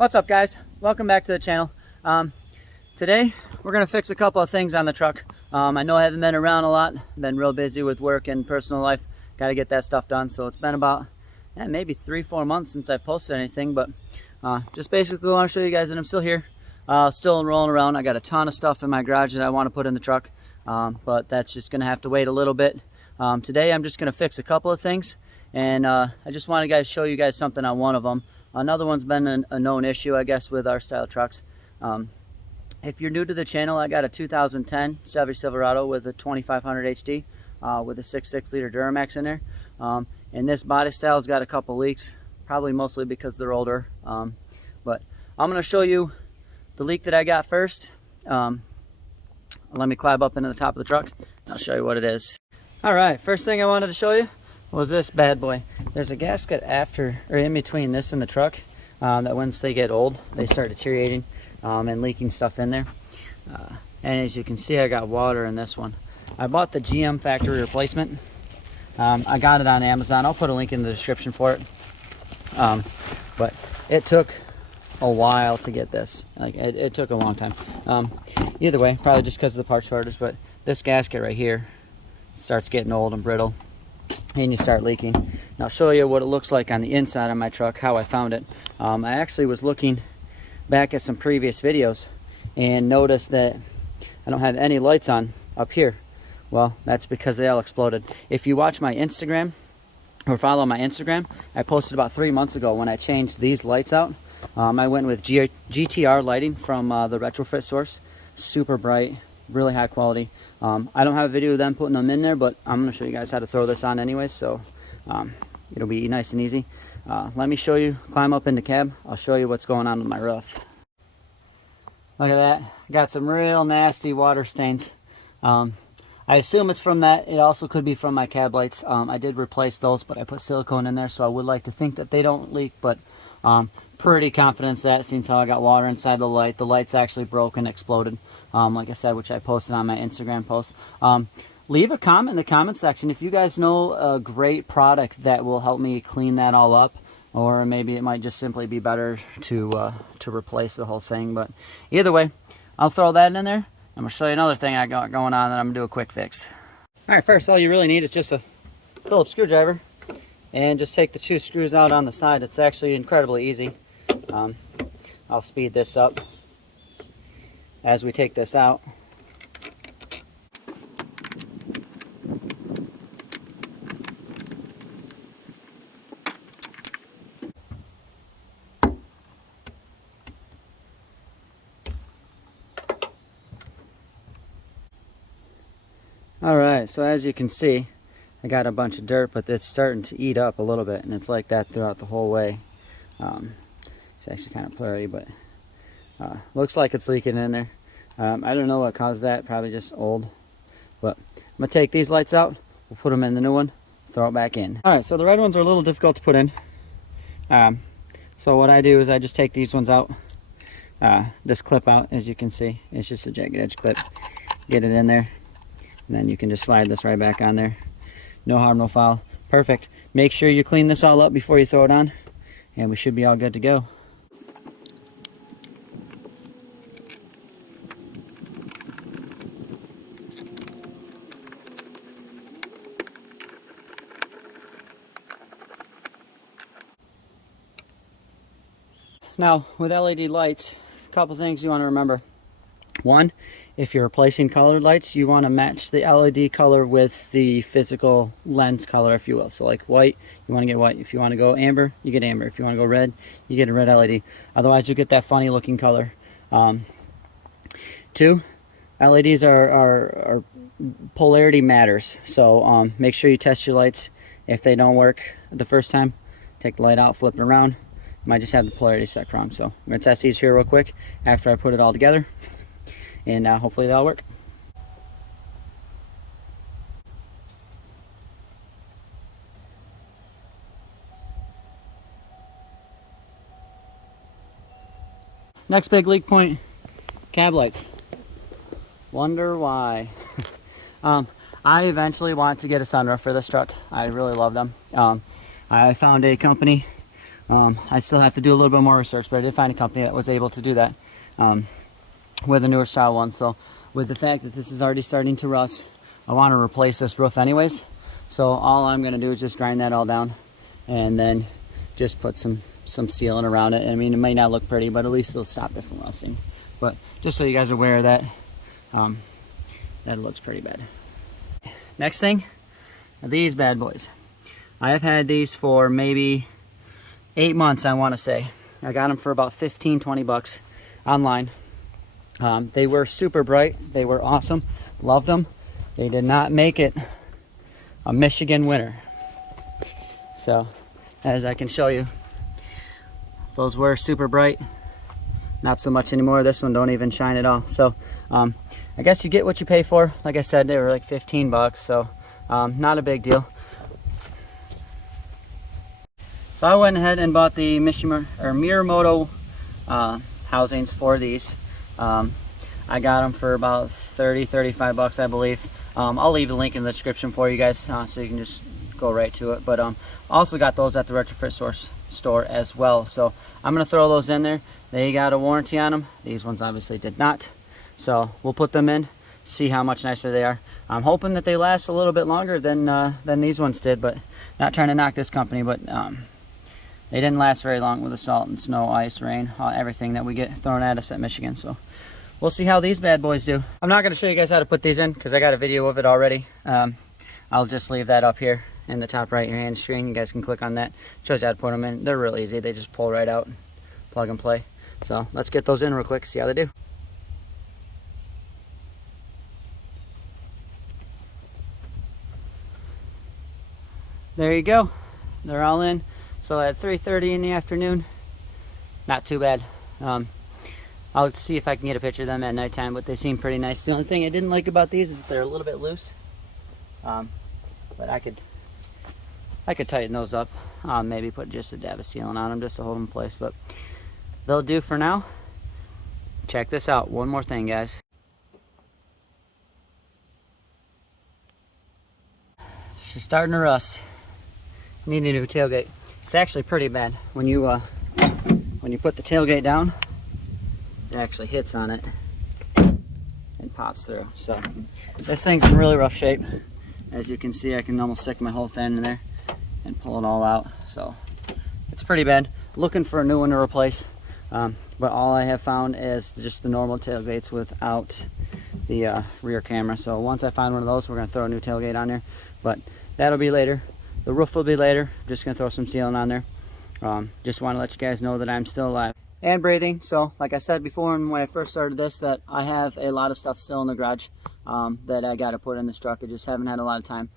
What's up, guys? Welcome back to the channel. Today we're gonna fix a couple of things on the truck. I know I haven't been around a lot, been real busy with work and personal life, got to get that stuff done. So it's been about maybe 3-4 months since I posted anything, but just basically want to show you guys that I'm still here, still rolling around. I got a ton of stuff in my garage that I want to put in the truck, but that's just gonna have to wait a little bit. Today I'm just gonna fix a couple of things, and I just want to show you guys something on one of them. Another one's been a known issue, I guess, with our style trucks. If you're new to the channel, I got a 2010 Chevy Silverado with a 2500 HD with a 6.6 liter Duramax in there. And this body style's got a couple leaks, probably mostly because they're older. But I'm going to show you the leak that I got first. Let me climb up into the top of the truck and I'll show you what it is. Alright, first thing I wanted to show you was this bad boy. There's a gasket after, or in between this and the truck, that once they get old, they start deteriorating and leaking stuff in there. And as you can see, I got water in this one. I bought the GM factory replacement. I got it on Amazon. I'll put a link in the description for it. But it took a while to get this. Like it took a long time. Either way, probably just because of the part shortage, but this gasket right here starts getting old and brittle, and you start leaking. And I'll show you what it looks like on the inside of my truck, how I found it. I actually was looking back at some previous videos and noticed that I don't have any lights on up here. Well, that's because they all exploded. If you watch my Instagram or follow my Instagram, I posted about 3 months ago when I changed these lights out. I went with GTR lighting from the retrofit source. Super bright, really high quality. I don't have a video of them putting them in there, but I'm going to show you guys how to throw this on anyway, so it'll be nice and easy. Let me show you, climb up in the cab. I'll show you what's going on with my roof. Look at that. Got some real nasty water stains. I assume it's from that. It also could be from my cab lights. I did replace those, but I put silicone in there, so I would like to think that they don't leak, but pretty confident that since how I got water inside the light. The light's actually broke and exploded, like I said, which I posted on my Instagram post. Leave a comment in the comment section if you guys know a great product that will help me clean that all up, or maybe it might just simply be better to replace the whole thing. But either way, I'll throw that in there. I'm going to show you another thing I got going on that I'm going to do a quick fix. Alright, first all you really need is just a Phillips screwdriver, and just take the 2 screws out on the side. It's actually incredibly easy. I'll speed this up as we take this out. Alright, so as you can see, I got a bunch of dirt, but it's starting to eat up a little bit, and it's like that throughout the whole way. It's actually kind of blurry, but looks like it's leaking in there. I don't know what caused that, probably just old. But I'm going to take these lights out, we'll put them in the new one, throw it back in. Alright, so the red ones are a little difficult to put in. So what I do is I just take these ones out. This clip out, as you can see, it's just a jagged edge clip. Get it in there, and then you can just slide this right back on there. No harm, no foul. Perfect. Make sure you clean this all up before you throw it on, and we should be all good to go. Now, with LED lights, a couple things you want to remember. One, if you're replacing colored lights, you want to match the LED color with the physical lens color, if you will. So like white, you want to get white. If you want to go amber, you get amber. If you want to go red, you get a red LED. Otherwise, you get that funny looking color. 2, LEDs are polarity matters. So make sure you test your lights. If they don't work the first time, take the light out, flip it around. You might just have the polarity set wrong. So I'm going to test these here real quick after I put it all together. And hopefully that'll work. Next big leak point, cab lights. Wonder why. I eventually want to get a sunroof for this truck. I really love them. I found a company I still have to do a little bit more research, but I did find a company that was able to do that with a newer style one. So with the fact that this is already starting to rust, I want to replace this roof anyways. So all I'm going to do is just grind that all down and then just put some sealant around it. I mean, it may not look pretty, but at least it'll stop it from rusting. But just so you guys are aware of that, that looks pretty bad. Next thing, these bad boys. I have had these for maybe 8 months, I want to say. I got them for about 15-20 bucks online. They were super bright. They were awesome. Loved them. They did not make it a Michigan winter. So, as I can show you, those were super bright. Not so much anymore. This one don't even shine at all. So, I guess you get what you pay for. Like I said, they were like 15 bucks. So, not a big deal. So I went ahead and bought the Miramoto housings for these. I got them for about 30-35 bucks, I believe. I'll leave a link in the description for you guys, so you can just go right to it. But also got those at the Retrofit store as well. So I'm gonna throw those in there. They got a warranty on them. These ones obviously did not. So we'll put them in, see how much nicer they are. I'm hoping that they last a little bit longer than these ones did, but not trying to knock this company, but they didn't last very long with the salt and snow, ice, rain, everything that we get thrown at us at Michigan. So we'll see how these bad boys do. I'm not going to show you guys how to put these in because I got a video of it already. I'll just leave that up here in the top right hand screen. You guys can click on that. It shows you how to put them in. They're real easy. They just pull right out, plug and play. So let's get those in real quick, see how they do. There you go. They're all in. So at 3:30 in the afternoon, not too bad. I'll see if I can get a picture of them at nighttime, but they seem pretty nice. The only thing I didn't like about these is that they're a little bit loose. But I could tighten those up. Maybe put just a dab of sealant on them just to hold them in place. But they'll do for now. Check this out. One more thing, guys. She's starting to rust. Need a new tailgate. It's actually pretty bad when you put the tailgate down. It actually hits on it and pops through. So this thing's in really rough shape. As you can see, I can almost stick my whole thing in there and pull it all out. So it's pretty bad. Looking for a new one to replace. But all I have found is just the normal tailgates without the rear camera. So once I find one of those, we're gonna throw a new tailgate on there. But that'll be later. The roof will be later. Just gonna throw some sealant on there. Just want to let you guys know that I'm still alive and breathing. So like I said before, and when I first started this, that I have a lot of stuff still in the garage that I got to put in this truck. I just haven't had a lot of time.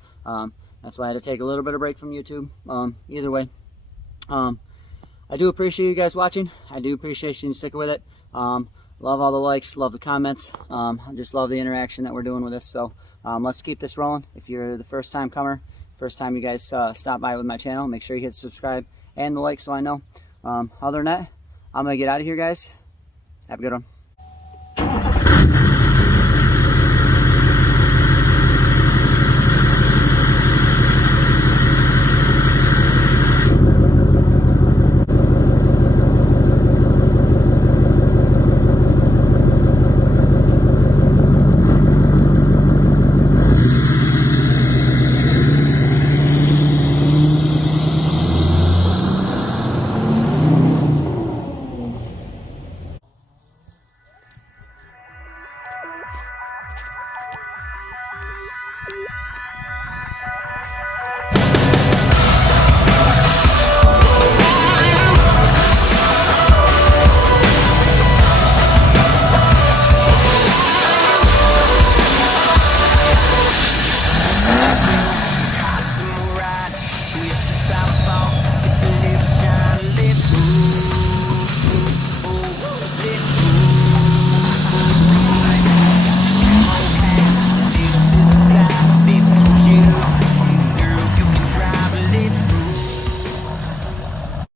That's why I had to take a little bit of break from YouTube. Either way, I do appreciate you guys watching. I do appreciate you sticking with it. Love all the likes, love the comments. I just love the interaction that we're doing with this. So let's keep this rolling. If you're the first time comer, first time you guys stop by with my channel, make sure you hit subscribe and the like so I know. Other than that, I'm gonna get out of here, guys. Have a good one.